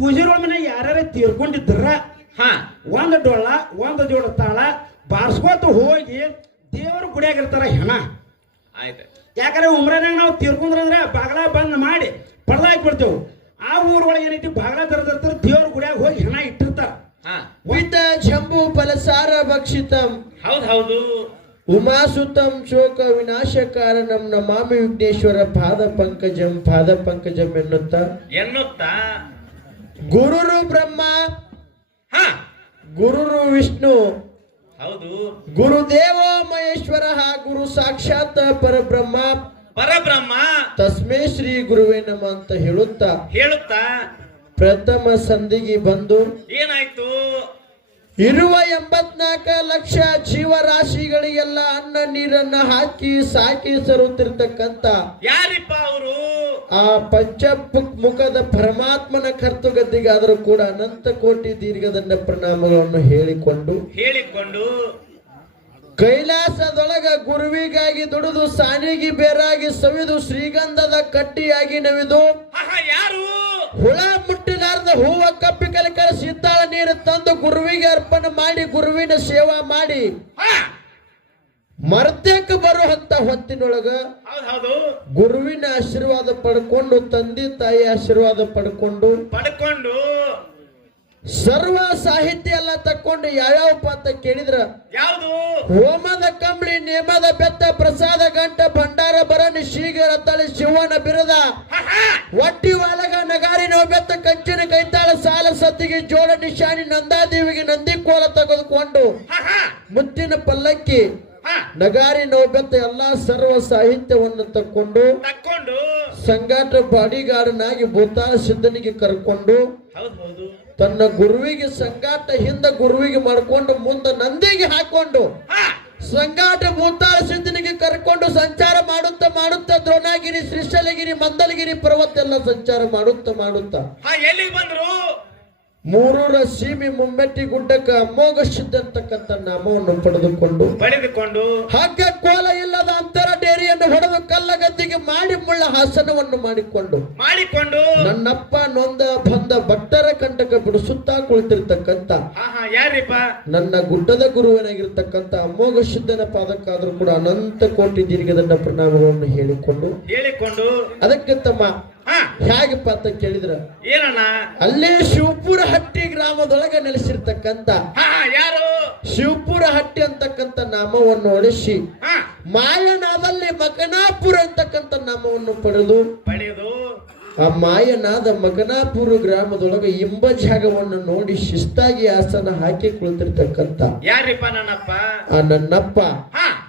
ಪೂಜೆಗಳ ಮನೆ ಯಾರ್ಯಾರ ತೀರ್ಕೊಂಡಿದ್ರ ಹಾ ಒಂದು ಡೊಳ್ಳ ಒಂದು ಜೋಡ ತಾಳ ಬಾರ್ಸ್ಕೋತ ಹೋಗಿ ದೇವರ ಗುಡಿಯಾಗಿರ್ತಾರ ಹೆಣ. ಆಯ್ತು. ಯಾಕಂದ್ರೆ ಉಮ್ರಾನಾಗ ನಾವು ತೀರ್ಕೊಂಡ್ರಂದ್ರೆ ಬಾಗಲ ಬಂದ್ ಮಾಡಿ ಪಡ್ದ ಹಾಕ್ಬಿಡ್ತೇವೆ. ಆ ಊರೊಳಗೆ ಏನೈತಿ ಬಾಗಲ ತೆರೆದಿರ್ತಾರ, ದೇವ್ರ ಗುಡಿಯಾಗ ಹೋಗಿ ಹೆಣ ಇಟ್ಟಿರ್ತಾರ. ವಿತ ಜಂಬೂ ಫಲಸಾರ ಭಕ್ಷಿತಂ. ಹೌದು. ಉಮಾಸುತಂ ಶೋಕ ವಿನಾಶ ಕಾರಣಂ ನಮಾಮಿ ವಿಘ್ನೇಶ್ವರ ಪಾದ ಪಂಕಜಂ ಎನ್ನುತ್ತಾ ಗುರುರು ಬ್ರಹ್ಮ, ಗುರುರು ವಿಷ್ಣು, ಹೌದು, ಗುರುದೇವೋ ಮಹೇಶ್ವರ, ಗುರು ಸಾಕ್ಷಾತ್ ಪರಬ್ರಹ್ಮ ತಸ್ಮೇ ಶ್ರೀ ಗುರುವೇ ನಮ ಅಂತ ಹೇಳುತ್ತಾ ಪ್ರಥಮ ಸಂಧಿಗೆ ಬಂದು ಏನಾಯ್ತು? ಇರುವ 84 ಲಕ್ಷ ಜೀವರಾಶಿಗಳಿಗೆಲ್ಲ ಅನ್ನ ನೀರನ್ನ ಹಾಕಿ ಸಾಕಿ ಸರುತ್ತಿರ್ತಕ್ಕಂತ ಯಾರಿಪ್ಪ ಅವರು? ಆ ಪಂಚಮುಖದ ಪರಮಾತ್ಮನ ಕರ್ತುಗದ್ದಿಗಾದರೂ ಕೂಡ ಅನಂತ ಕೋಟಿ ದೀರ್ಘದಂಡ ಪ್ರಣಾಮಗಳನ್ನು ಹೇಳಿಕೊಂಡು ಕೈಲಾಸದೊಳಗ ಗುರುವಿಗಾಗಿ ದುಡಿದು ಸಾನಿಗೆ ಬೇರಾಗಿ ಸವಿದು ಶ್ರೀಗಂಧದ ಕಟ್ಟಿಯಾಗಿ ನವಿದು ಯಾರು ಹುಳ ಮುಟ್ಟಿಲಾರ್ದ ಹೂವ ಕಪ್ಪಿ ಕಲಿಕಲ ಸಿದ್ದಾಳ ನೀರು ತಂದು ಗುರುವಿಗೆ ಅರ್ಪಣೆ ಮಾಡಿ ಗುರುವಿನ ಸೇವಾ ಮಾಡಿ ಮರ್ತ್ಯಕ್ಕೆ ಬರುವಂತ ಹೊತ್ತಿನೊಳಗ ಗುರುವಿನ ಆಶೀರ್ವಾದ ಪಡ್ಕೊಂಡು ತಂದೆ ತಾಯಿ ಆಶೀರ್ವಾದ ಪಡ್ಕೊಂಡು ಸರ್ವ ಸಾಹಿತ್ಯ ಎಲ್ಲ ತಕ್ಕೊಂಡು ಯಾವ್ಯಾವಪ್ಪ ಅಂತ ಕೇಳಿದ್ರ ಯಾವುದು? ಹೋಮದ ಕಂಬಳಿ, ನೇಮದ ಬೆತ್ತ, ಪ್ರಸಾದ ಗಂಟ, ಭಂಡಾರ ಭರಣಿ, ಶೀಘ್ರ ತಳಿ, ಶಿವನ ಬಿರದ, ಒಟ್ಟಿ ವಾಲಗ, ನಗಾರಿ ನವಬೆತ್ತ, ಕಂಚಿನ ಕೈತಾಳ, ಸಾಲ ಸತ್ತಿಗೆ, ಜೋಳ ನಿಶಾನಿ, ನಂದಾದೇವಿಗೆ ನಂದಿ ಕೋಲ ತೆಗೆದುಕೊಂಡು ಮುತ್ತಿನ ಪಲ್ಲಕ್ಕಿ, ನಗಾರಿ ನವಬೆತ್ತ ಎಲ್ಲಾ ಸರ್ವ ಸಾಹಿತ್ಯವನ್ನು ತಕ್ಕೊಂಡು ಸಂಗಾಟ ಬಾಡಿಗಾರನಾಗಿ ಭೂತಾಳ ಸಿದ್ಧನಿಗೆ ಕರ್ಕೊಂಡು ತನ್ನ ಗುರುವಿಗೆ ಸಂಗಾಟ ಹಿಂದ ಗುರುವಿಗೆ ಮಾಡ್ಕೊಂಡು ಮುಂದೆ ನಂದಿಗೆ ಹಾಕೊಂಡು ಸಂಗಾಟ ಭೂತಾಳ ಸಿದ್ಧನಿಗೆ ಕರ್ಕೊಂಡು ಸಂಚಾರ ಮಾಡುತ್ತಾ ದ್ರೋಣಗಿರಿ, ಶ್ರೀಶೈಲಗಿರಿ, ಮಂದಲಗಿರಿ ಪರ್ವತ ಎಲ್ಲ ಸಂಚಾರ ಮಾಡುತ್ತಾ ಎಲ್ಲಿಗೆ ಬಂದ್ರು? ಮೂರೂರ ಸೀಮಿ ಮುಮ್ಮೆಟ್ಟಿ ಗುಡ್ಡಕ್ಕ ಅಮೋಘ ಸಿದ್ಧ ಅಂತಕ್ಕಂಥ ನಾಮವನ್ನು ಪಡೆದುಕೊಂಡು ಹಗ್ಗ ಕೋಲ ಇಲ್ಲದ ಅಂತರ ಡೇರಿಯನ್ನು ಹೊಡೆದು ಕಲ್ಲ ಗದ್ದಿಗೆ ಮಾಡಿ ಮುಳ್ಳ ಹಾಸನವನ್ನು ಮಾಡಿಕೊಂಡು ನನ್ನಪ್ಪ ನೊಂದ ಬಂದ ಭಟ್ಟರ ಕಂಟಕ ಬಿಡಿಸುತ್ತಾ ಕುಳಿತಿರ್ತಕ್ಕಂಥ ನನ್ನ ಗುಡ್ಡದ ಗುರುವನಾಗಿರ್ತಕ್ಕಂಥ ಅಮೋಘ ಸಿದ್ಧನ ಪಾದಕ್ಕಾದ್ರೂ ಕೂಡ ಅನಂತ ಕೋಟಿ ದೀರ್ಘದಂಡ ಪ್ರಣಾಮಗಳನ್ನು ಹೇಳಿಕೊಂಡು ಅದಕ್ಕೆ ತಮ್ಮ ಹೇಗಪ್ಪ ಅಂತ ಕೇಳಿದ್ರ ಏನಣ್ಣ? ಅಲ್ಲೇ ಶಿವಪುರ ಹಟ್ಟಿ ಗ್ರಾಮದೊಳಗೆ ನೆಲೆಸಿರ್ತಕ್ಕಂತ ಯಾರು? ಶಿವಪುರ ಹಟ್ಟಿ ಅಂತಕ್ಕಂಥ ನಾಮವನ್ನು ಒಡಿಸಿ ಮಾಯನಾದಲ್ಲಿ ಮಕನಾಪುರ ಅಂತಕ್ಕಂಥ ನಾಮವನ್ನು ಪಡೆದು ಆ ಮಾಯನಾದ ಮಕನಾಪುರ ಗ್ರಾಮದೊಳಗೆ ಇಂಬ ಜಾಗವನ್ನು ನೋಡಿ ಶಿಸ್ತಾಗಿ ಆಸನ ಹಾಕಿ ಕುಳಿತಿರ್ತಕ್ಕಂಥ ಯಾರಿಪ್ಪ? ನನ್ನಪ್ಪ. ಆ ನನ್ನಪ್ಪ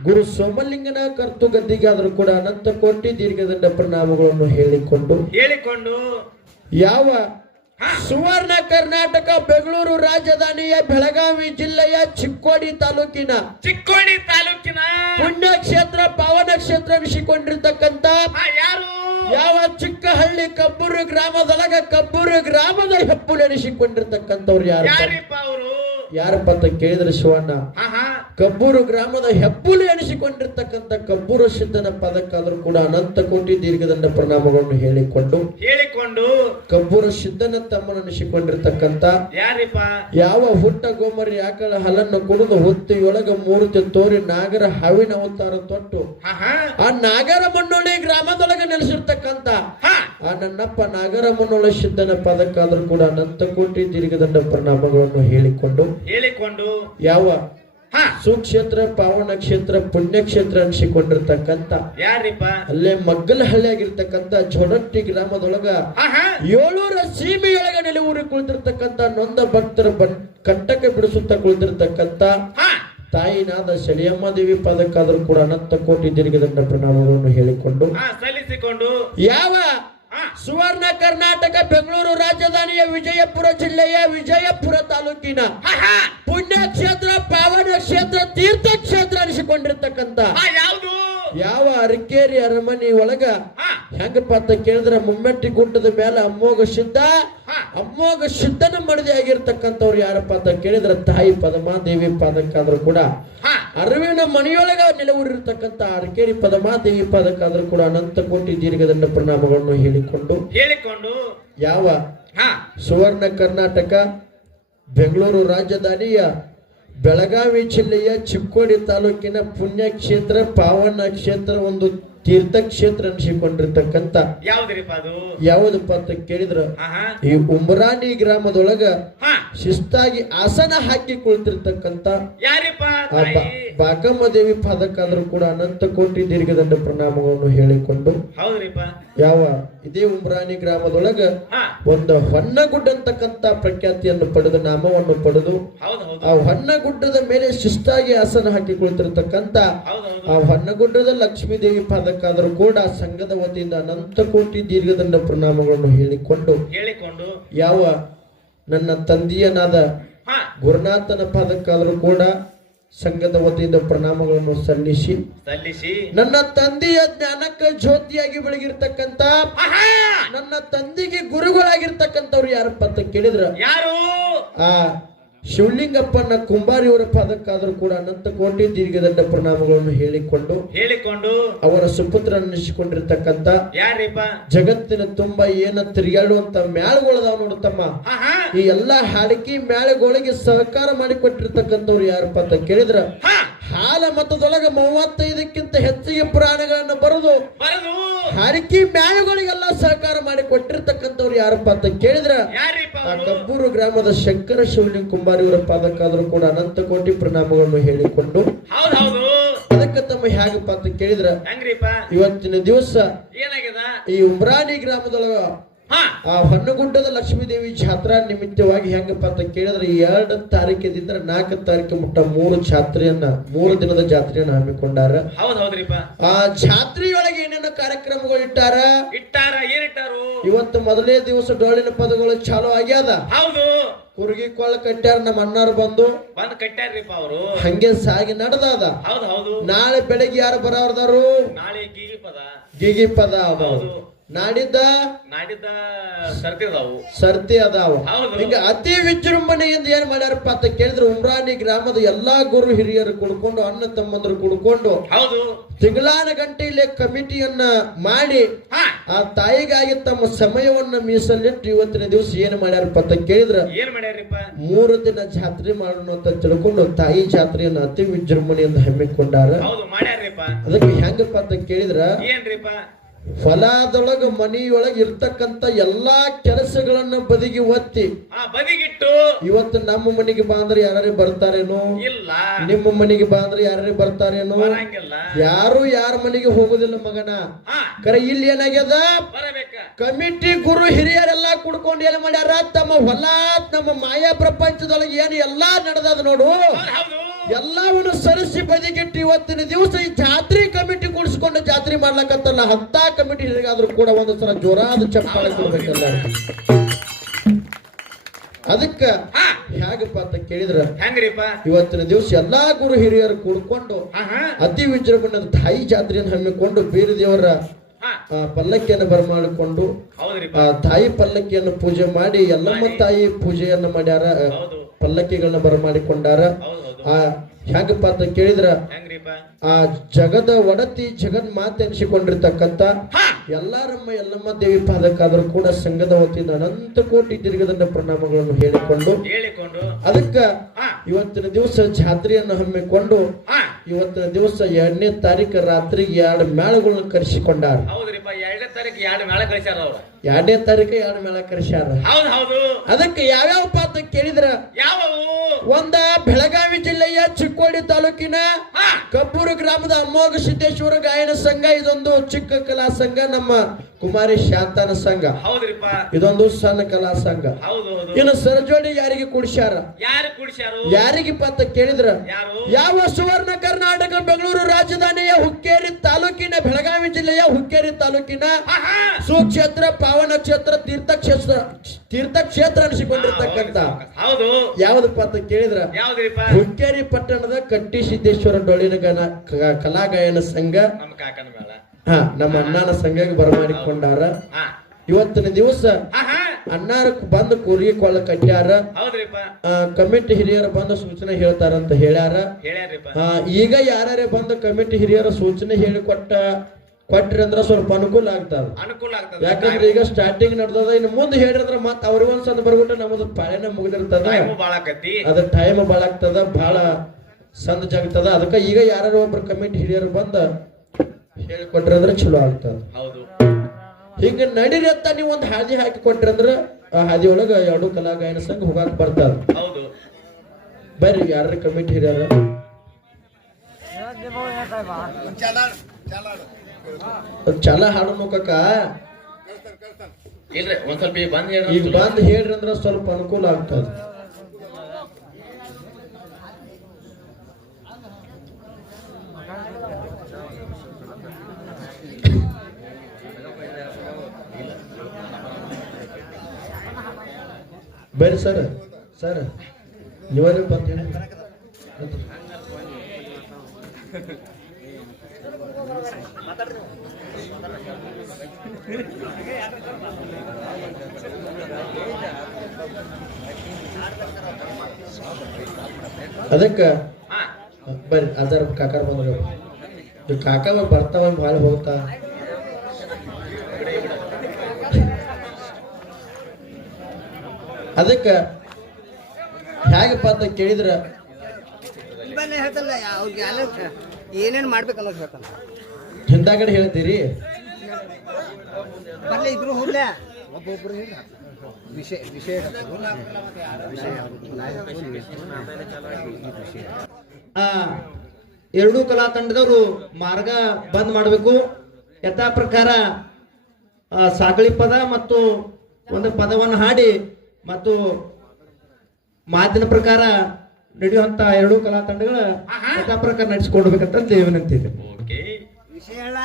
ಗುರು ಸೋಮಲಿಂಗನ ಕರ್ತು ಗದ್ದಿಗಾದರೂ ಕೂಡ ಅನಂತ ಕೋಟಿ ದೀರ್ಘದಂಡ ಪ್ರಣಾಮಗಳನ್ನು ಹೇಳಿಕೊಂಡು ಯಾವ ಸುವರ್ಣ ಕರ್ನಾಟಕ ಬೆಂಗಳೂರು ರಾಜಧಾನಿಯ ಬೆಳಗಾವಿ ಜಿಲ್ಲೆಯ ಚಿಕ್ಕೋಡಿ ತಾಲೂಕಿನ ಪುಣ್ಯಕ್ಷೇತ್ರ ಪಾವನ ಕ್ಷೇತ್ರ ಅನಿಸಿಕೊಂಡಿರ್ತಕ್ಕಂಥ ಯಾವ ಚಿಕ್ಕ ಹಳ್ಳಿ ಕಬ್ಬೂರು ಗ್ರಾಮದೊಳಗ ಕಬ್ಬೂರು ಗ್ರಾಮದ ಹೆಪ್ಪುಲಿ ಅನಿಸಿಕೊಂಡಿರ್ತಕ್ಕಂಥವ್ರು ಯಾರಪ್ಪ ಅಂತ ಕೇಳಿದ್ರೆ ಶಿವಣ್ಣ ಕಬ್ಬೂರು ಗ್ರಾಮದ ಹೆಪ್ಪುಲಿ ಅನಿಸಿಕೊಂಡಿರ್ತಕ್ಕಂಥ ಕಬ್ಬೂರು ಸಿದ್ಧನ ಪದಕ್ಕಾದ್ರೂ ಕೂಡ ಅನಂತ ಕೋಟಿ ದೀರ್ಘದಂಡ ಪ್ರಣಾಮಗಳನ್ನು ಹೇಳಿಕೊಂಡು ಕಬ್ಬೂರು ಸಿದ್ಧನ ತಮ್ಮನ ಅನಿಸಿಕೊಂಡಿರ್ತಕ್ಕಂಥ ಯಾವ ಹುಟ್ಟ ಗೋಮರಿ ಆಕಳ ಹಲನ್ನು ಕುಡಿದು ಹೊತ್ತಿಯೊಳಗ ಮೂರ್ತಿ ತೋರಿ ನಾಗರ ಹಾವಿನ ಅವತಾರ ತೊಟ್ಟು ಆ ನಾಗರ ಮಣ್ಣೊಳಿ ಗ್ರಾಮದೊಳಗೆ ನೆಲೆಸಿರ್ತಕ್ಕಂಥ ಆ ನನ್ನಪ್ಪ ನಾಗರ ಮಣ್ಣೊಳಿ ಸಿದ್ಧನ ಪದಕ್ಕಾದ್ರೂ ಕೂಡ ಅನಂತ ಕೋಟಿ ದೀರ್ಘದಂಡ ಪ್ರಣಾಮಗಳನ್ನು ಹೇಳಿಕೊಂಡು ಯಾವ ಸುಕ್ಷೇತ್ರ ಪಾವನ ಕ್ಷೇತ್ರ ಪುಣ್ಯಕ್ಷೇತ್ರ ಅನಿಸಿಕೊಂಡಿರ್ತಕ್ಕಂಥ ಅಲ್ಲೇ ಮಗ್ಗಲ ಹಳ್ಳಿಯಾಗಿರ್ತಕ್ಕಂಥ ಜೋಡಟ್ಟಿ ಗ್ರಾಮದೊಳಗ 700 ಸೀಮೆಯೊಳಗ ನೆಲೆಯೂರಿ ಕುಳಿತಿರ್ತಕ್ಕಂಥ ನೊಂದ ಭಕ್ತರ ಕಂಟಕ ಬಿಡಿಸುತ್ತಾ ಕುಳಿತಿರ್ತಕ್ಕಂಥ ತಾಯಿನಾದ ಶಲಿಯಮ್ಮ ದೇವಿ ಪದಕ್ಕಾದ್ರೂ ಕೂಡ ಅನಂತ ಕೋಟಿ ದೀರ್ಘದಂಡ ಪ್ರಣಾಮಗಳನ್ನು ಹೇಳಿಕೊಂಡು ಯಾವ ಸುವರ್ಣ ಕರ್ನಾಟಕ ಬೆಂಗಳೂರು ರಾಜಧಾನಿಯ ವಿಜಯಪುರ ಜಿಲ್ಲೆಯ ವಿಜಯಪುರ ತಾಲೂಕಿನ ಪುಣ್ಯಕ್ಷೇತ್ರ ಪಾವನ ಕ್ಷೇತ್ರ ತೀರ್ಥಕ್ಷೇತ್ರ ಅನಿಸಿಕೊಂಡಿರ್ತಕ್ಕಂಥ ಯಾವ ಅರಕೇರಿ ಅರಮನೆ ಒಳಗ ಹೆಂಗಪ್ಪ ಅಂತ ಕೇಳಿದ್ರೆ ಮುಮ್ಮೆಟ್ಟಿ ಗುಡ್ಡದ ಮೇಲೆ ಅಮೋಘ ಸಿದ್ಧನ ಮಡದಿ ಆಗಿರ್ತಕ್ಕಂಥವ್ರು ಯಾರಪ್ಪ ಅಂತ ಕೇಳಿದ್ರೆ ತಾಯಿ ಪದಮಾದೇವಿ ಪಾದಕ್ಕಾದ್ರೂ ಕೂಡ ಅರಿವಿನ ಮನೆಯೊಳಗ ನೆಲೆಯೂರಿರ್ತಕ್ಕಂಥ ಅರಕೇರಿ ಪದಮಾದೇವಿ ಪಾದಕ್ಕಾದ್ರೂ ಕೂಡ ಅನಂತ ಕೋಟಿ ದೀರ್ಘದಂಡ ಪ್ರಣಾಮಗಳನ್ನು ಹೇಳಿಕೊಂಡು ಯಾವ ಹಾ ಸುವರ್ಣ ಕರ್ನಾಟಕ ಬೆಂಗಳೂರು ರಾಜಧಾನಿಯ ಬೆಳಗಾವಿ ಜಿಲ್ಲೆಯ ಚಿಕ್ಕೋಡಿ ತಾಲೂಕಿನ ಪುಣ್ಯಕ್ಷೇತ್ರ ಪಾವನ ಕ್ಷೇತ್ರ ಒಂದು ತೀರ್ಥಕ್ಷೇತ್ರ ಅನಿಸಿಕೊಂಡಿರ್ತಕ್ಕಂಥ ಯಾವ್ದ್ರಿಪ್ಪ ಅದು? ಯಾವುದಪ್ಪ ಅಂತ ಕೇಳಿದ್ರ ಹಾ ಹಾ ಈ ಉಮ್ರಾನಿ ಗ್ರಾಮದೊಳಗ ಹಾ ಶಿಸ್ತಾಗಿ ಆಸನ ಹಾಕಿ ಕುಳಿತಿರ್ತಕ್ಕಂಥ ಯಾರಿಪ್ಪ ಆ ತಾಯಿ? ಬಾಕಮ್ಮ ದೇವಿ ಪಾದಕ್ಕಾದ್ರೂ ಕೂಡ ಅನಂತ ಕೋಟಿ ದೀರ್ಘದಂಡ ಪ್ರಣಾಮಗಳನ್ನು ಹೇಳಿಕೊಂಡು ಹೌದ್ರಿಪ್ಪ ಯಾವ ಇದೇ ಉಮ್ರಾನಿ ಗ್ರಾಮದೊಳಗ ಹಾ ಒಂದು ಹೊನ್ನಗುಡ್ಡ ಅಂತಕ್ಕಂತ ಪ್ರಖ್ಯಾತಿಯನ್ನು ಪಡೆದು ನಾಮವನ್ನು ಪಡೆದು ಹೌದು ಹೌದು ಆ ಹೊನ್ನಗುಡ್ಡದ ಮೇಲೆ ಶಿಸ್ತಾಗಿ ಆಸನ ಹಾಕಿ ಕುಳಿತಿರ್ತಕ್ಕಂತ ಹೌದು ಹೌದು ಆ ಹೊನ್ನಗುಡ್ಡದ ಲಕ್ಷ್ಮೀ ದೇವಿ ಪಾದಕ್ಕಾದರೂ ಕೂಡ ಸಂಘದ ವತಿಯಿಂದ ಅನಂತ ಕೋಟಿ ದೀರ್ಘದಂಡ ಪ್ರಣಾಮಗಳನ್ನು ಹೇಳಿಕೊಂಡು ಯಾವ ನನ್ನ ತಂದೆಯನಾದ ಹಾ ಗುರುನಾಥನ ಪಾದಕ್ಕಾದರೂ ಕೂಡ ಸಂಘದ ವತಿಯಿಂದ ಪ್ರಣಾಮಗಳನ್ನು ಸಲ್ಲಿಸಿ ನನ್ನ ತಂದೆಯ ಜ್ಞಾನಕ್ಕೆ ಜ್ಯೋತಿಯಾಗಿ ಬೆಳಗಿರ್ತಕ್ಕಂತ ಆಹಾ! ನನ್ನ ತಂದೆಗೆ ಗುರುಗಳಾಗಿರ್ತಕ್ಕಂಥವ್ರು ಯಾರಪ್ಪ ಅಂತ ಕೇಳಿದ್ರ ಯಾರು? ಆ ಶಿವಲಿಂಗಪ್ಪನ ಕುಂಬಾರಿಯವರ ಪಾದಕ್ಕಾದರೂ ಕೂಡ ಅನಂತ ಕೋಟಿ ದೀರ್ಘದಂಡ ಪ್ರಣಾಮಗಳನ್ನು ಹೇಳಿಕೊಂಡು ಅವರ ಸುಪುತ್ರ ಅನ್ನಿಸಿಕೊಂಡಿರ್ತಕ್ಕಂಥ ಯಾರಿಪ್ಪ? ಜಗತ್ತಿನ ತುಂಬಾ ಏನ ತಿರುಗಾಡುವಂತ ಮ್ಯಾಳಗಳದಾವ್ ನೋಡುತ್ತಮ್ಮ. ಆಹಾ! ಈ ಎಲ್ಲಾ ಹಾಡಿಕೆ ಮ್ಯಾಳಗಳಿಗೆ ಸಹಕಾರ ಮಾಡಿಕೊಟ್ಟಿರ್ತಕ್ಕಂಥವ್ರು ಯಾರಪ್ಪ ಅಂತ ಕೇಳಿದ್ರ ಹಾ! ಹಾಲ ಮತದೊಳಗ 35ಕ್ಕಿಂತ ಹೆಚ್ಚಿಗೆ ಪುರಾಣಗಳನ್ನ ಬರೆದು ಹಾಡಿಕೆ ಮ್ಯಾಳಗಳಿಗೆಲ್ಲ ಸಹಕಾರ ಮಾಡಿ ಕೊಟ್ಟಿರ್ತಕ್ಕಂಥವ್ರು ಯಾರಪ್ಪ ಅಂತ ಕೇಳಿದ್ರ ಯಾರಿಪ್ಪ ಆ ಅವರು? ಕಬ್ಬೂರು ಗ್ರಾಮದ ಶಂಕರ ಶಿವಲಿಂಗ ಕುಂಬಾರಿಯವರ ಪಾದಕ್ಕಾದರೂ ಕೂಡ ಅನಂತ ಕೋಟಿ ಪ್ರಣಾಮಗಳನ್ನು ಹೇಳಿಕೊಂಡು ಹೌದು ಹೌದು ಅದಕ್ಕೆ ತಮ್ಮ ಹೇಗಪ್ಪ ಅಂತ ಕೇಳಿದ್ರ ಹೆಂಗ್ರಿಪ್ಪ? ಇವತ್ತಿನ ದಿವಸ ಏನಾಗ್ಯದ? ಈ ಉಮ್ರಾನಿ ಗ್ರಾಮದೊಳಗ ಹಾ ಆ ಹೊನ್ನಗುಡ್ಡದ ಲಕ್ಷ್ಮೀ ದೇವಿ ಜಾತ್ರಾ ನಿಮಿತ್ತವಾಗಿ ಹೆಂಗಪ್ಪ ಅಂತ ಕೇಳಿದ್ರೆ 2 ತಾರೀಕಿನಿಂದ 4 ತಾರೀಕು ಮುಟ್ಟ 3 ಜಾತ್ರೆಯನ್ನ 3 ದಿನದ ಜಾತ್ರೆಯನ್ನ ಹಮ್ಮಿಕೊಂಡಾರ. ಹೌದು ಹೌದ್ರಿಪ್ಪ. ಆ ಜಾತ್ರೆಯೊಳಗೆ ಏನೇನು ಕಾರ್ಯಕ್ರಮಗಳು ಇಟ್ಟಾರ? ಏನಿಟ್ಟಾರು? ಇವತ್ತು ಮೊದಲೇ ದಿವಸ ಡೊಳ್ಳಿನ ಪದಗಳು ಚಾಲು ಆಗ್ಯಾದ. ಹೌದು ಕುರುಗಿ ಕೊಳ್ಳ ಕಟ್ಟ್ಯಾರ, ನಮ್ಮ ಅಣ್ಣಾರು ಬಂದು ಕಟ್ಟಾರ್ರಿಪ್ಪ ಅವರು. ಹಂಗೆ ಸಾಗಿ ನಡೆದಾದ. ಹೌದು ಹೌದು ನಾಳೆ ಬೆಳಗ್ಗೆ ಯಾರು ಬರೋರ್ದಾರು? ನಾಳೆ ಗೀಗಿ ಪದ ಗಿಗಿ ಪದ ಅದಾವ. ಹೌದು. ನಾಡಿದ್ದ ಸರ್ತಿ ಅದಾವ. ಈಗ ಅತಿ ವಿಜೃಂಭಣೆಯಿಂದ ಏನ್ ಮಾಡ್ಯಾರಪ್ಪ ಅಂತ ಕೇಳಿದ್ರೆ ಉಮ್ರಾನಿ ಗ್ರಾಮದ ಎಲ್ಲಾ ಗುರು ಹಿರಿಯರು ಕುಡ್ಕೊಂಡು ಅಣ್ಣ ತಮ್ಮಂದ್ರು ಕುಡ್ಕೊಂಡು ಹೌದು ತಿಂಗಳಾನ ಗಂಟೆಯಲ್ಲಿ ಕಮಿಟಿಯನ್ನ ಮಾಡಿ ಆ ತಾಯಿಗಾಗಿ ತಮ್ಮ ಸಮಯವನ್ನ ಮೀಸಲಿಟ್ಟು ಇವತ್ತಿನ ದಿವಸ ಏನ್ ಮಾಡ್ಯಾರಪ್ಪ ಅಂತ ಕೇಳಿದ್ರ ಏನ್ ಮಾಡ್ಯಾರಿಪ್ಪ? 3 ದಿನ ಜಾತ್ರೆ ಮಾಡೋಣ ಅಂತ ತಿಳ್ಕೊಂಡು ತಾಯಿ ಜಾತ್ರೆಯನ್ನ ಅತಿ ವಿಜೃಂಭಣೆಯಿಂದ ಹಮ್ಮಿಕೊಂಡಾರ. ಹೌದು ಮಾಡ್ಯಾರಿಪ್ಪ. ಅದಕ್ಕೆ ಹೆಂಗಪ್ಪ ಅಂತ ಕೇಳಿದ್ರ ಏನ್ರಿಪ್ಪ? ಫಲಾದೊಳಗ ಮನಿಯೊಳಗ ಇರ್ತಕ್ಕಂತ ಎಲ್ಲಾ ಕೆಲಸಗಳನ್ನ ಬದಿಗೆ ಒತ್ತಿ ಬದಿಗಿಟ್ಟು ಇವತ್ತು ನಮ್ಮ ಮನೆಗೆ ಬಾಂದ್ರೆ ಯಾರು ಬರ್ತಾರೇನೋ ಇಲ್ಲ, ನಿಮ್ಮ ಮನೆಗೆ ಬಾಂದ್ರೆ ಯಾರು ಬರ್ತಾರೇನೋ, ಯಾರು ಯಾರ ಮನೆಗೆ ಹೋಗುದಿಲ್ಲ ಮಗನ. ಕರೆ ಇಲ್ಲಿ ಏನಾಗ್ಯದ, ಕಮಿಟಿ ಗುರು ಹಿರಿಯರೆಲ್ಲ ಕುಡ್ಕೊಂಡು ಏನ್ ಮಾಡ್ಯಾರ, ತಮ್ಮ ಹೊಲ ನಮ್ಮ ಮಾಯಾ ಪ್ರಪಂಚದೊಳಗೆ ಏನು ಎಲ್ಲಾ ನಡೆದದ ನೋಡು, ಎಲ್ಲವನ್ನು ಸರಿಸಿ ಬದಿಗಿಟ್ಟು ಇವತ್ತಿನ ದಿವಸ ಈ ಜಾತ್ರೆ ಕಮಿಟಿ ಕೂಡಿಸ್ಕೊಂಡು ಜಾತ್ರೆ ಮಾಡ್ಲಕ್ಕತ್ತಲ್ಲ, ಅಂತ ಕಮಿಟಿ ಹಿರಿಯಾದ್ರೂ ಕೂಡ ಒಂದು ಸಲ ಜೋರಾದ ಚಪ್ಪಾಳೆ ಕೊಡ್ಬೇಕಲ್ಲ. ಅದಕ್ಕ ಹೇಗಪ್ಪ ಅಂತ ಕೇಳಿದ್ರ ಹೆಂಗ್ರಿಪ್ಪ? ಇವತ್ತಿನ ದಿವಸ ಎಲ್ಲಾ ಗುರು ಹಿರಿಯರು ಕೂಡ್ಕೊಂಡು ಅತಿ ವಿಜೃಂಭಣೆಯ ತಾಯಿ ಜಾತ್ರೆಯನ್ನು ಹಮ್ಮಿಕೊಂಡು ಬೇರೆ ದೇವರ ಪಲ್ಲಕ್ಕಿಯನ್ನು ಬರಮಾಡಿಕೊಂಡು ಆ ತಾಯಿ ಪಲ್ಲಕ್ಕಿಯನ್ನು ಪೂಜೆ ಮಾಡಿ ಎಲ್ಲಮ್ಮ ತಾಯಿ ಪೂಜೆಯನ್ನ ಮಾಡ್ಯಾರ, ಪಲ್ಲಕ್ಕಿಗಳನ್ನ ಬರಮಾಡಿಕೊಂಡಾರ. ಆ ಹೆಂಗಪ್ಪ ಅಂತ ಕೇಳಿದ್ರ ಆ ಜಗದ ಒಡತಿ ಜಗನ್ ಮಾತೆ ಅನಿಸಿಕೊಂಡಿರ್ತಕ್ಕಂತ ಎಲ್ಲಮ್ಮ ದೇವಿ ಪಾದಕ್ಕಾದ್ರೂ ಕೂಡ ಸಂಘದ ವತಿಯಿಂದ ಅನಂತ ಕೋಟಿ ದೀರ್ಘದಂಡ ಪ್ರಣಾಮಗಳನ್ನು ಹೇಳಿಕೊಂಡು ಅದಕ್ಕ ಇವತ್ತಿನ ದಿವಸ ಜಾತ್ರೆಯನ್ನು ಹಮ್ಮಿಕೊಂಡು ಇವತ್ತಿನ ದಿವಸ 2ನೇ ತಾರೀಕು ರಾತ್ರಿಗೆ 2 ಮೇಳಗಳನ್ನು ಕರೆಸಿಕೊಂಡಾರ. 2ನೇ ತಾರೀಕು 2 ಮೇಳ ಕರೆಸ್ಯಾರ. ಅದಕ್ಕೆ ಯಾವ್ಯಾವಪ್ಪ ಅಂತ ಕೇಳಿದ್ರ ಒಂದ ಬೆಳಗಾವಿ ಜಿಲ್ಲೆಯ ಚಿಕ್ಕೋಡಿ ತಾಲೂಕಿನ ಕಬ್ಬೂರು ಗ್ರಾಮದ ಅಮೋಘ ಸಿದ್ದೇಶ್ವರ ಗಾಯನ ಸಂಘ, ಇದೊಂದು ಚಿಕ್ಕ ಕಲಾ ಸಂಘ. ನಮ್ಮ ಕುಮಾರಿ ಶಾಂತನ ಸಂಘ, ಇದೊಂದು ಸಣ್ಣ ಕಲಾ ಸಂಘ. ಇನ್ನು ಸರಜೋಡಿ ಯಾರಿಗೆ ಕುಡಿಸ್ಯಾರ? ಯಾರಿಗಿಪ್ಪ ಅಂತ ಕೇಳಿದ್ರ ಯಾವ ಸುವರ್ಣ ಕರ್ನಾಟಕ ಬೆಂಗಳೂರು ರಾಜಧಾನಿಯ ಹುಕ್ಕೇರಿ ತಾಲೂಕಿನ ಬೆಳಗಾವಿ ಜಿಲ್ಲೆಯ ಹುಕ್ಕೇರಿ ತಾಲೂಕಿನ ಸುಕ್ಷೇತ್ರ ಪಾವನ ಕ್ಷೇತ್ರ ತೀರ್ಥಕ್ಷೇತ್ರ ಅನಿಸಿಕೊಂಡಿರ್ತಕ್ಕಂಥ ಯಾವ್ದಪ್ಪ ಅಂತ ಕೇಳಿದ್ರ ಹುಕ್ಕೇರಿ ಪಟ್ಟಣದ ಕಟ್ಟಿ ಸಿದ್ದೇಶ್ವರ ಡೊಳ್ಳಿನ ಕಲಾಗಾಯನ ಸಂಘ ನಮ್ಮ ಅಣ್ಣನ ಸಂಘಕ್ಕೆ ಬರಮಾಡಿಕೊಂಡಾರ. ಇವತ್ತಿನ ದಿವಸ ಅಣ್ಣಾರ ಬಂದು ಕೂರಿಗೆ ಕೊಳ್ಳ ಕಟ್ಟ್ಯಾರ. ಕಮಿಟಿ ಹಿರಿಯರು ಬಂದು ಸೂಚನೆ ಹೇಳ್ತಾರಂತ ಹೇಳ್ಯಾರ. ಈಗ ಯಾರ್ಯಾರೇ ಬಂದು ಕಮಿಟಿ ಹಿರಿಯರ ಸೂಚನೆ ಹೇಳಿಕೊಟ್ಟ ಕೊಟ್ರಿ ಅಂದ್ರ ಸ್ವಲ್ಪ ಅನುಕೂಲ ಆಗ್ತದ. ಅನುಕೂಲ ಆಗ್ತದೆ. ಯಾಕಂದ್ರೆ ಈಗ ಸ್ಟಾರ್ಟಿಂಗ್ ನಡ್ದದ, ಇನ್ನು ಮುಂದೆ ಹೇಳಿದ್ರ ಮತ್ ಅವ್ರಿಗೊಂದ್ ಸಂದ ಬರ್ಬಿಟ್ರೆ ನಮ್ಮದು ಪಾಳೆನ ಮುಗಿದಿರ್ತದ, ಟೈಮು ಬಾಳ ಆಕತಿ. ಅದ್ರ ಟೈಮ್ ಬಾಳ ಆಗ್ತದ, ಬಹಳ ಸಂದ ಜಾಗ್ತದ. ಅದಕ್ಕ ಈಗ ಯಾರು ಒಬ್ರು ಕಮಿಟಿ ಹಿರಿಯರು ಬಂದ ಹೇಳ್ಕೊಟ್ರಿ ಅಂದ್ರೆ ಚಲೋ ಆಗ್ತದ. ಹೌದು. ಹಿಂಗ ನಡೀರಿ ಅಂತ ನೀವು ಒಂದ್ ಹಾದಿ ಹಾಕಿ ಕೊಟ್ರಿ ಅಂದ್ರ ಆ ಹಾದಿ ಒಳಗ ಎರಡು ಕಲಾ ಗಾಯನ ಸಂಘ ಹೋಗಾಕ್ ಬರ್ತದ. ಹೌದು. ಬರ್ರಿ ಯಾರ ಕಮಿಟಿ ಹಿರಿಯರ ಚಲ ಹಾಡು ಮುಖಕ್ಕ ಇಲ್ರಿ ಒಂದ್ ಸ್ವಲ್ಪ ಈಗ ಬಂದ್ ಈಗ ಬಂದ್ ಹೇಳ್ರಿ ಅಂದ್ರ ಸ್ವಲ್ಪ ಅನುಕೂಲ ಆಗ್ತದ. ಬರ್ರಿ ಸರ್, ಸರ್ ನೀವೇ ಬಂದ್ ಹೇಳಿ. ಅದಕ್ಕ ಹಾ ಬರ್ರಿ ಅದರ ಕಾಕಾರ ಬಂದ್ರ ಕಾಕ ಬರ್ತಾವ ಭಾಳ ಹೋಗ್ತಾ. ಅದಕ್ಕ ಹೇಗಪ್ಪ ಅಂತ ಕೇಳಿದ್ರ ಹೇಳ್ತಲ್ಲ ಅವ್ರಿಗೆ ಏನೇನ್ ಮಾಡ್ಬೇಕಲ್ಲ ಹೇಳ್ತಾನ. ಹಿಂದಾಗಡೆ ಹೇಳ್ತೀರಿ ಬರ್ಲಿ ಇದ್ರು ಹೋಗ್ಲೇ ಒಬ್ಬೊಬ್ರು ವಿಷಯ ವಿಷಯ ಎರಡೂ ಕಲಾ ತಂಡದವರು ಮಾರ್ಗ ಬಂದ್ ಮಾಡಬೇಕು. ಯಥಾ ಪ್ರಕಾರ ಸಾಗಳಿ ಪದ ಮತ್ತು ಒಂದು ಪದವನ್ನು ಹಾಡಿ ಮತ್ತು ಮಾತಿನ ಪ್ರಕಾರ ನಡೆಯುವಂತ ಎರಡೂ ಕಲಾ ತಂಡಗಳ ಯಥಾ ಪ್ರಕಾರ ನಡೆಸಿಕೊಡ್ಬೇಕಂತ ವಿನಂತಿ ಇದೆ. ಓಕೆ. ವಿಷಯ ಹೇಳ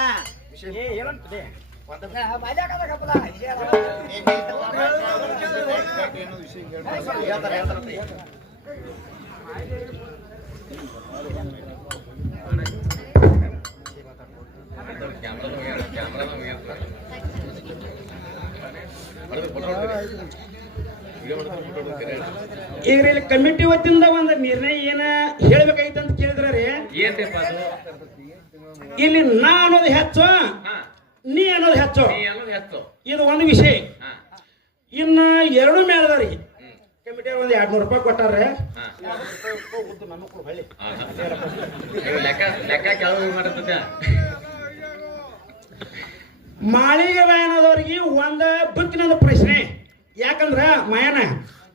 ಈಗ ಇಲ್ಲಿ ಕಮಿಟಿ ವತಿಯಿಂದ ಒಂದು ನಿರ್ಣಯ ಏನ ಹೇಳ್ಬೇಕಾಗಿತ್ತು ಅಂತ ಕೇಳಿದ್ರ ರೀ, ಏನ್ರಿಪ್ಪ ಅದು? ಇಲ್ಲಿ ನಾ ಅನ್ನೋದು ಹೆಚ್ಚು, ಹಾ ನೀ ಅನ್ನೋದು ಹೆಚ್ಚು, ನೀ ಅನ್ನೋದು ಹೆಚ್ಚು. ಇದು ಒಂದು ವಿಷಯ. ಹಾ ಇನ್ನ ಎರಡು ಮೇಳದವ್ರಿ ಕಮಿಟಿ ಒಂದ್ 200 ರೂಪಾಯಿ ಕೊಟ್ಟಾರೆ. ಹಾ ಲೆಕ್ಕ ಲೆಕ್ಕ ಕೆಳಗೆ ಮಾಡತ್ತ. ಮಾಳಿಗೆ ವ್ಯಾನದವ್ರಿಗೆ ಒಂದ ಬುಕ್ಕಿನೊಂದು ಪ್ರಶ್ನೆ. ಯಾಕಂದ್ರ ಮಾಯನ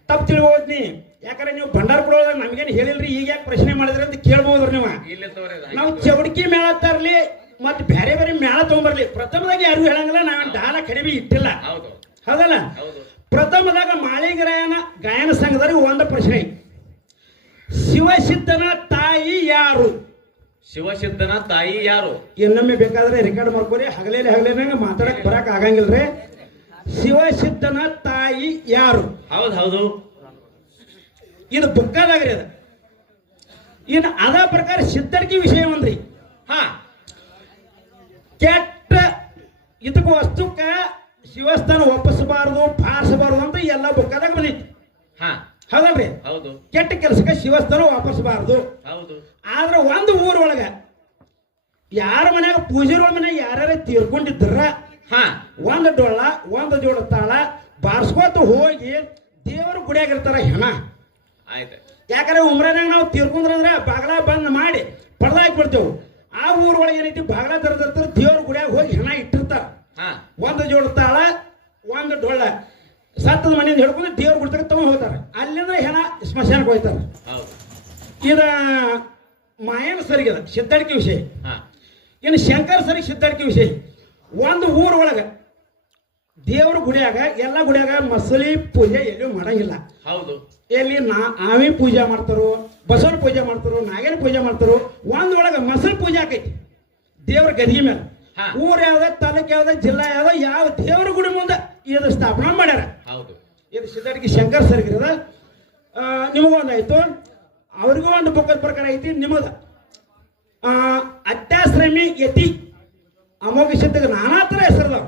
ತಪ್ಪು ತಿಳಿಬೋದ್ನಿ, ಯಾಕಂದ್ರೆ ನೀವು ಭಂಡಾರ ಕೊಡೋದಾಗ ನಮ್ಗೇನು ಹೇಳಿಲ್ರಿ, ಈಗ ಯಾಕೆ ಪ್ರಶ್ನೆ ಮಾಡಿದ್ರಿ ಅಂತ ಕೇಳ್ಬೋದ್ರಿ ನೀವು. ಇಲ್ಲಿ ತೋರಿ ನಾವು ಚೌಡಿಕಿ ಮೇಳ ತರ್ಲಿ ಮತ್ತೆ ಬೇರೆ ಬೇರೆ ಮೇಳ ತಗೊಂಬರ್ಲಿ, ಪ್ರಥಮದಾಗ ಯಾರಿಗೂ ಹೇಳಂಗಿಲ್ಲ, ನಾನು ದಾನ ಕಡಿಮೆ ಇಟ್ಟಿಲ್ಲ. ಹೌದು ಹೌದಲ್ಲ? ಹೌದು. ಪ್ರಥಮದಾಗ ಮಾಳಿಗೆ ಗಾಯನ ಸಂಘದವ್ರಿಗೆ ಒಂದು ಪ್ರಶ್ನೆ, ಶಿವಸಿದ್ಧನ ತಾಯಿ ಯಾರು? ಶಿವಸಿದ್ಧನ ತಾಯಿ ಯಾರು? ಇನ್ನೊಮ್ಮೆ ಬೇಕಾದ್ರೆ ರೆಕಾರ್ಡ್ ಮಾಡ್ಕೊರಿ, ಹಗಲೇನಂಗ ಮಾತಾಡಕ್ ಬರಕ್ ಆಗಂಗಿಲ್ರಿ. ಶಿವಸಿದ್ಧನ ತಾಯಿ ಯಾರು? ಹೌದು ಹೌದು. ಇದು ಬುಕ್ಕಾದಾಗ್ರಿ ಅದ. ಇನ್ನು ಅದ ಪ್ರಕಾರ ಸಿದ್ಧರ್ಕಿ ವಿಷಯ ಒಂದ್ರಿ. ಹಾ ಕೆಟ್ಟ ಇದಕ್ಕ ವಸ್ತುಕ್ಕ ಶಿವಸ್ಥಾನ ಒಪ್ಪಿಸಬಾರದು, ಬಾರಿಸಬಾರದು ಅಂತ ಎಲ್ಲ ಬುಕ್ಕಾದಾಗ ಬಂದೈತಿ. ಹಾ ಹೌದಲ್ರಿ? ಹೌದು ಕೆಟ್ಟ ಕೆಲಸಕ್ಕೆ ಶಿವಸ್ಥಾನ ವಾಪಸ್ಬಾರದು. ಹೌದು. ಆದ್ರೆ ಒಂದು ಊರೊಳಗ ಯಾರ ಮನ್ಯಾಗ ಪೂಜಾರಿ ಮನ್ಯಾಗ ಯಾರ್ಯಾರ ತೀರ್ಕೊಂಡಿದ್ರ ಹಾ ಒಂದು ಡೊಳ್ಳ ಒಂದು ಜೋಡ ತಾಳ ಬಾರ್ಸ್ಕೋತ ಹೋಗಿ ದೇವರ ಗುಡಿಯಾಗಿರ್ತಾರ ಹೆಣ. ಆಯ್ತು. ಯಾಕಂದ್ರೆ ಉಮ್ರಾನಾಗ ನಾವು ತೀರ್ಕೊಂಡ್ರಂದ್ರೆ ಬಾಗಲ ಬಂದ್ ಮಾಡಿ ಪಡ್ದ ಹಾಕ್ಬಿಡ್ತೇವೆ. ಆ ಊರೊಳಗೆ ಏನೈತಿ ಬಾಗಲ ತೆರೆದಿರ್ತಾರ, ದೇವ್ರ ಗುಡಿಯಾಗ ಹೋಗಿ ಹೆಣ ಇಟ್ಟಿರ್ತಾರ. ಹಾ ಒಂದು ಜೋಡ ತಾಳ ಒಂದು ಡೊಳ್ಳ ಸತ್ತದ ಮನೆಯಿಂದ ಹಿಡ್ಕೊಂಡು ದೇವ್ರ ಗುಡಿತಾಗ ತಗೊಂಡ್ ಹೋಗ್ತಾರ. ಅಲ್ಲಿಂದ ಹೆಣ ಸ್ಮಶಾನಕ್ಕೆ ಹೋಗ್ತಾರ. ಹೌದು. ಇದ ಮಾಯನ ಸರಿಗದ ಸಿದ್ಧಾಡಿಕೆ ವಿಷಯ. ಹಾ ಇನ್ನು ಶಂಕರ ಸರಿ ಸಿದ್ಧಾಡಿಕೆ ವಿಷಯ. ಒಂದು ಊರೊಳಗ ದೇವ್ರ ಗುಡಿಯಾಗ ಎಲ್ಲ ಗುಡಿಯಾಗ ಮಸಲಿ ಪೂಜೆ ಎಲ್ಲೂ ಮಾಡಂಗಿಲ್ಲ. ಹೌದು. ಎಲ್ಲಿ ಆವಿ ಪೂಜೆ ಮಾಡ್ತಾರೋ, ಬಸವನ ಪೂಜೆ ಮಾಡ್ತಾರೋ, ನಾಗೇನ ಪೂಜೆ ಮಾಡ್ತಾರೋ, ಒಂದೊಳಗ ಮಸಲ್ ಪೂಜೆ ಆಕೈತಿ ದೇವ್ರ ಗದಿಗೆ ಮೇಲೆ. ಹಾ. ಊರ್ ಯಾವ್ದ, ತಾಲೂಕ್ ಯಾವ್ದ, ಜಿಲ್ಲಾ ಯಾವ್ದ, ಯಾವ ದೇವ್ರ ಗುಡಿ ಮುಂದೆ ಇದು ಸ್ಥಾಪನಾ ಮಾಡ್ಯಾರ. ಹೌದು. ಇದು ಸಿದ್ಧಾಡಿಕೆ ಶಂಕರ ಸರ್ಗಿರದ. ನಿಮಗೊಂದಾಯ್ತು, ಅವ್ರಿಗೂ ಒಂದು ಬುಕ್ಕದ ಪ್ರಕಾರ ಐತಿ. ನಿಮದ ಅತ್ಯಾಶ್ರಮಿ ಯತಿ ಅಮೋಘ ಸಿದ್ಧಗೆ ನಾನಾ ಥರ ಹೆಸರದಾವ.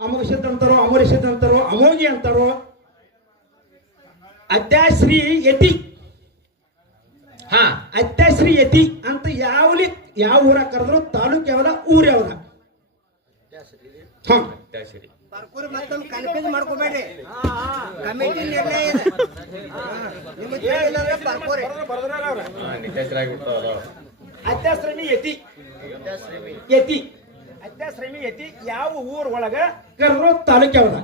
ಅಮೋಘ ಸಿದ್ಧ ಅಂತಾರೋ, ಅಮೋಘ ಸಿದ್ಧ ಅಂತಾರೋ, ಅಮೋಘಿ ಅಂತಾರೋ. ಅತ್ಯಾಶ್ರೀ ಯತಿ, ಹಾ ಅತ್ಯಾಶ್ರೀ ಯತಿ ಅಂತ ಯಾವ ಊರಾಗ ಕರೆದ್ರು, ತಾಲೂಕ್ ಯಾವ್ದ, ಊರ್ ಯಾವ್ದ. ಹಾ ಅತ್ಯಾಶ್ರೀ. ಬರ್ಕೋರಿ ಮತ್ತೊಂದು ಕನ್ಫ್ಯೂಸ್ ಮಾಡ್ಕೋಬೇಡ್ರಿ ಕಮಿಟಿ ನಿರ್ಣಯ ಇದೆ ನಿಮಗೆ ತಿಳಿದಿಲ್ಲ ಬರ್ಕೋರಿ ನಿತ್ಯಾಶ್ರೀ ಆಗಿಬಿಡ್ತಾವಲ್ಲ. ಅತ್ಯಾಶ್ರಮಿ ಯತಿ ಅತ್ಯಾಶ್ರಮಿ ಯತಿ ಯಾವ ಊರ್ ಒಳಗ ಕರ್ನೂಲ್ ತಾಲೂಕು ಯಾವ್ದ?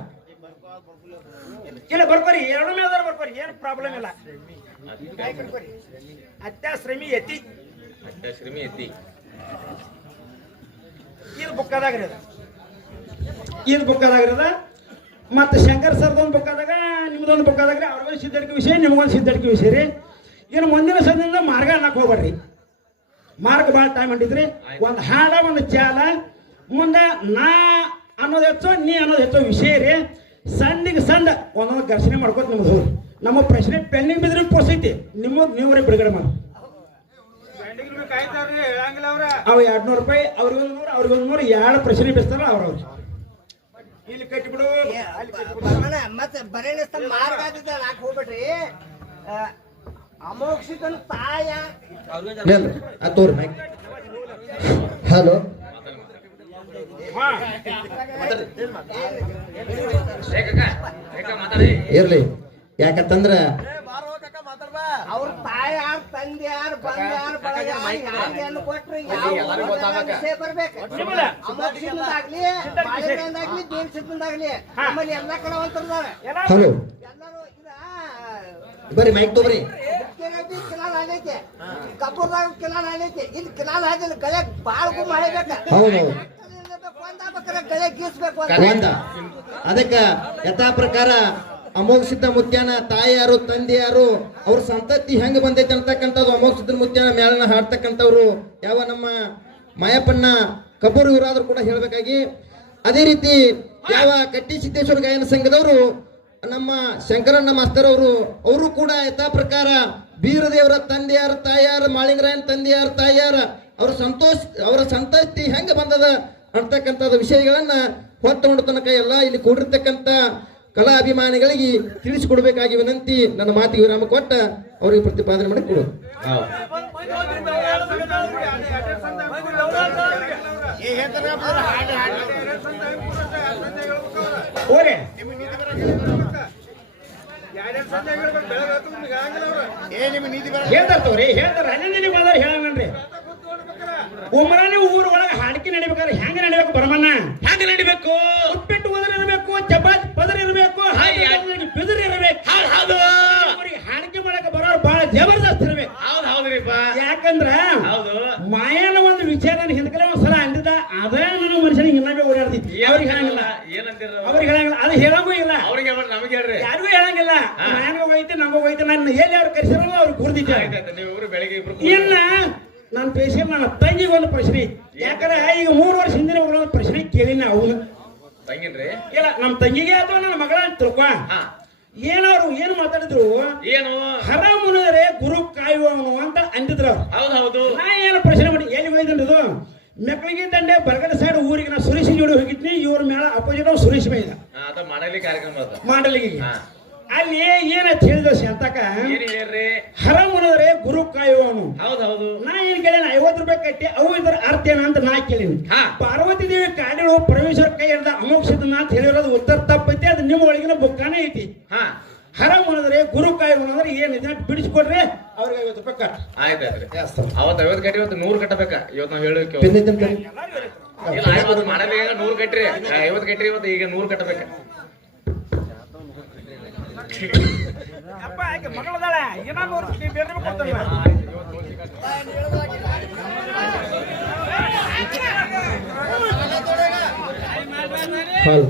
ಇಲ್ಲ ಬರ್ಕೋರಿ, ಎರಡು ಮೇಲ್ದಾರ ಬರ್ಕೋರಿ, ಏನ್ ಪ್ರಾಬ್ಲಮ್ ಇಲ್ಲ. ಬರ್ಕೋರಿ ಅತ್ಯಾಶ್ರಮಿ ಯತಿ. ಅತ್ಯಾಶ್ರೀಮಿ ಎತ್ತಿ. ಇದು ಬುಕ್ಕದಾಗಿರೋದ, ಇದು ಬುಕ್ಕದಾಗಿರೋದ. ಮತ್ತೆ ಶಂಕರ್ ಸರ್ದೊಂದು ಬುಕ್ಕದಾಗ, ನಿಮ್ದೊಂದು ಬುಕ್ಕದಾಗ್ರಿ. ಅವ್ರಿಗೊಂದು ಸಿದ್ಧಡಿಕೆ ವಿಷಯ, ನಿಮ್ಗೊಂದು ಸಿದ್ಧಡಿಕೆ ವಿಷಯ ರೀ. ಇನ್ನು ಮುಂದಿನ ಸದ್ಯದಿಂದ ಮಾರ್ಗ ಅನ್ನಕ್ ಹೋಗ್ಬೇಡ್ರಿ. ಮಾರ್ಗ ಭಾಳ ಟೈಮ್ ಹೊಂಟಿದ್ರಿ. ಒಂದು ಹಾಡ, ಒಂದು ಚಾಲ, ಮುಂದೆ ನಾ ಅನ್ನೋದು ಹೆಚ್ಚು, ನೀ ಅನ್ನೋದು ಹೆಚ್ಚು ವಿಷಯ ರೀ. ಸಣ್ಣಿಗೆ ಸಣ್ಣ ಒಂದೊಂದು ಘರ್ಷಣೆ ಮಾಡ್ಕೋತ ನಿಮ್ದು ಹೋಗಿ. ನಮ್ಮ ಪ್ರಶ್ನೆ ಪೆಂಡಿಂಗ್ ಬಿದ್ರೆ ಪೋಸೈತಿ, ನೀವರೇ ಬಿಡುಗಡೆ ಮಾಡಿ. ಅವು 200 ರೂಪಾಯಿ, ಅವ್ರಿಗೊಂದು 100, ಅವ್ರಿಗೊಂದು 100, 2 ಪ್ರಶ್ನೆ ಬಿಡ್ತಾರ ಅವ್ರವ್ರು. ಇಲ್ಲಿ ಕಟ್ಟಿಬಿಡು, ಅಲ್ಲಿ ಕಟ್ಟಿಬಿಡು. ಮತ್ತೆ ಬರೀ ಮಾರ್ಗ ಆಗ್ತದೆ ಹಾಕಿ ಹೋಗ್ಬೇಡ್ರಿ. ಅಮೋಕ್ಷಿತನ ತಾಯ ಹಲೋ, ಹಾ ಮಾತಾಡಿ. ಇರ್ಲಿ. ಯಾಕಂತಂದ್ರ ಅವ್ರ ತಾಯಿ ಯಾರು, ತಂದೆ ಯಾರು, ಬಂದ ಯಾರು, ಬಳಗ ಯಾರು ಕೊಟ್ರಿ ವಿಷಯ ಬರ್ಬೇಕು. ಅಮೋಕ್ಷಿತದಾಗ್ಲಿ, ಬಾಳೆಹಣ್ಣಿಂದಾಗ್ಲಿ, ದೇವ್ ಸಿದ್ಧಂದಾಗ್ಲಿ ನಮ್ಮಲ್ಲಿ ಎಲ್ಲಾ ಕಡೆ ಹೊಂಟಿರ್ತಾರೆ. ಹಲೋ, ಎಲ್ಲರೂ ಬರ್ರಿ ಮೈಕ್ ತಗೋರಿ. ಕಿಲಾಲ್ ಆಗೈತೆ, ಕಬ್ಬೂರ್ದಾಗ ಕಿಲಾಲ್ ಆಗೈತೆ, ಇಲ್ಲಿ ಕಿಲಾಲ್ ಆಗಿಲ್ಲ. ಗಳೆ ಬಾಳ ಗುಮ್ಮ ಹಾಯ್ಬೇಕ, ಹೌದೌದು, ಗಳೆ ಗೀಸ್ಬೇಕು ಒಂದ. ಅದಕ್ಕ ಯಥಾ ಪ್ರಕಾರ ಅಮೋಘ ಸಿದ್ಧ ಮುತ್ಯಾನ ತಾಯಿ ಯಾರು, ತಂದೆ ಯಾರು, ಅವ್ರ ಸಂತತಿ ಹೆಂಗ ಬಂದೈತೆ ಅಂತಕ್ಕಂಥದ್ದು ಅಮೋಘ ಸಿದ್ಧ ಮುತ್ಯಾನ ಮೇಳನ ಹಾಡ್ತಕ್ಕಂಥವ್ರು ಯಾವ ನಮ್ಮ ಮಾಯಪ್ಪಣ್ಣ ಕಬ್ಬೂರು ಇವರಾದ್ರೂ ಕೂಡ ಹೇಳ್ಬೇಕಾಗಿ. ಅದೇ ರೀತಿ ಯಾವ ಕಟ್ಟಿ ಸಿದ್ದೇಶ್ವರ ಗಾಯನ ಸಂಘದವರು ನಮ್ಮ ಶಂಕರಣ್ಣ ಮಾಸ್ತರ್ ಅವರು ಕೂಡ ಯಥಾ ಪ್ರಕಾರ ಬೀರದೇವರ ತಂದೆಯಾರ ತಾಯಿಯಾರ, ಮಾಳಿಂಗರಾಯನ ತಂದೆಯಾರ ತಾಯಿಯಾರ ಅವರ ಸಂತತಿ ಹೆಂಗ ಬಂದದ ಅಂತಕ್ಕಂಥದ್ದು ವಿಷಯಗಳನ್ನ ಹೊತ್ತು ತನಕ ಎಲ್ಲ ಇಲ್ಲಿ ಕೂಡಿರ್ತಕ್ಕಂಥ ಕಲಾ ಅಭಿಮಾನಿಗಳಿಗೆ ತಿಳಿಸಿಕೊಡ್ಬೇಕಾಗಿ ವಿನಂತಿ. ನನ್ನ ಮಾತಿಗೆ ವಿರಾಮ ಕೊಟ್ಟ ಅವರಿಗೆ ಪ್ರತಿಪಾದನೆ ಮಾಡಿ ಕೊಡೋದು. ಹೇಳ್ತಾರ್ತವ್ರಿ, ಹೇಳ್ತಾರ. ಅಲ್ಲಿಂದ ಬಂದವ್ರು ಹೇಳಂಗ್ರಿ. ಉಮರಾನಿ ಊರ ಒಳಗೆ ಹಾಡಿಕೆ ನಡಿಬೇಕಾದ್ರೆ ಹೆಂಗ ನಡಿಬೇಕು? ಬರಮಣ್ಣ ಹೆಂಗ ನಡಿಬೇಕು? ಉಪ್ಪಿಟ್ಟು ಉದರ್ ಇರಬೇಕು, ಚಪಾತಿ ಪದರ್ ಇರಬೇಕು, ಬಿದಿರು ಇರಬೇಕು. ಅವ್ರಿಗೆ ಹಾಡಿಕೆ ಮಾಡಕ ಬರೋರು ಬಹಳ ಜಬರ್ದಸ್ತ್ ಇರ್ಬೇಕು. ಹೌದ್ ಹೌದ್ರಿಪ್ಪ. ಯಾಕಂದ್ರ ಹೌದು, ಮಾಯನ ಒಂದು ವಿಚಾರ ಹಿಂದಕಲೆ ಒಂದ್ಸಲ ಅಂದಿದ್ದ, ಅದೇ ನನ್ನ ಮನುಷ್ಯನಿಗೆ ಇನ್ನೊಮ್ಮೆ ಓಡಾಡ್ತಿತ್ತು. ಅವ್ರಿಗೆ ಹೇಳಂಗಿಲ್ಲ, ಏನಂತೀರ? ಅವ್ರಿಗೆ ಹೇಳಂಗಿಲ್ಲ, ಅದು ಹೇಳಂಗೂ ಇಲ್ಲ. ಅವ್ರಿಗೆ ಹೇಳ್ರಿ, ನಮಗೆ ಹೇಳ್ರಿ. ಯಾರಿಗೂ ಹೇಳಂಗಿಲ್ಲ. ಮಾಯನಿಗೂ ಹೋಯ್ತು, ನಮಗೂ ಹೋಯ್ತು. ನಾನು ಎಲ್ಲಿ ಅವ್ರು ಕರೆಸಿರೋ ಅವ್ರಿಗೆ ಗುರ್ದಿದ್ದೆ. ನೀವು ಬೆಳಿಗ್ಗೆ ಇಬ್ರು ಇನ್ನ ನನ್ನ ಪೇಶಿಯಲ್ ನನ್ನ ತಂಗಿಗೆ ಒಂದು ಪ್ರಶ್ನೆ. ಯಾಕಂದ್ರೆ ಈಗ 3 ವರ್ಷ ಹಿಂದಿನ ಒಂದು ಪ್ರಶ್ನೆ ಕೇಳಿನ ಅವನು ತಂಗಿನ್ರಿ. ಇಲ್ಲ, ನಮ್ಮ ತಂಗಿಗೆ ಅಥವಾ ನನ್ನ ಮಗಳ ಅಂತ ತಿಳ್ಕೊ. ಏನವ್ರು ಏನು ಮಾತಾಡಿದ್ರು? ಏನು ಹರ ಮುನಿದರೆ ಗುರು ಕಾಯುವವನು ಅಂತ ಅಂದಿದ್ರು ಅವ್ರು. ಹೌದು ಹೌದು. ನಾ ಏನು ಪ್ರಶ್ನೆ ಮಾಡಿ ಎಲ್ಲಿ ಹೋಯ್ತಂದು ಮೆಕ್ಕಳಿಗೆ ದಂಡೆ ಬರಗಡ ಸೈಡ್ ಊರಿಗೆ ನಾ ಸುರೇಶ್ ಜೋಡಿ ಹೋಗಿದ್ನಿ. ಇವ್ರ ಮೇಳ ಅಪೋಸಿಟ್ ಸುರೇಶ್ ಬೈದ ಅದ ಮಾಡಲಿ ಕಾರ್ಯಕ್ರಮ ಅದ ಮಾಡಲಿಗೆ. ಅಲ್ಲಿ ಏನಂತ ಹೇಳಿದ ಶಾಂತಕ, ಏನ್ ಹೇಳ್ರಿ? ಹರ ಮುನಿದರೆ ಗುರು ಕಾಯುವವನು. ಹೌದು ಹೌದು. ನಾ ಏನ್ ಕೇಳಿನ 50 ರೂಪಾಯಿ ಕಟ್ಟಿ ಅವು ಇದರ ಅರ್ಥ ಏನ ಅಂತ ನಾ ಕೇಳಿನಿ. ಪಾರ್ವತಿ ದೇವಿ ಕಾಡಿಗಳು ಪರಮೇಶ್ವರ ಕೈ ಹಿಡ್ದ ಅಮೋಕ್ಷದನ್ನ ಅಂತ ಹೇಳಿರೋದು ಉತ್ತರ ತಪ್ಪೈತಿ. ಅದು ನಿಮ್ಮ ಒಳಗಿನ ಬುಕ್ಕಾನೇ ಐತಿ. ಹರ ಮುನಿದರೆ ಗುರು ಕಾಯುವವನು ಅಂದ್ರೆ ಏನಿದೆ ಬಿಡಿಸ್ಕೊಡ್ರಿ, ಅವ್ರಿಗೆ 50 ರೂಪಾಯಿ ಕಟ್. ಆಯ್ತಾಯ್ತ್ರಿ. ಅವತ್ತು 50 ಕಟ್ಟಿ, ಇವತ್ತು 100 ಕಟ್ಟಬೇಕ. ಇವತ್ತು ನಾವು ಹೇಳೋಕೆ ಮಾಡಲಿ 100 ಕಟ್ಟ್ರಿ, 50 ಕಟ್ಟ್ರಿ. ಇವತ್ತು ಈಗ 100 ಕಟ್ಟಬೇಕ. ಅಪ್ಪ ಆಕೆ ಮಗಳದಾಳ, ಏನಾದ್ರು ಬೇರೆ ಕೊಡ್ತಾನೆ. ಹೌದು.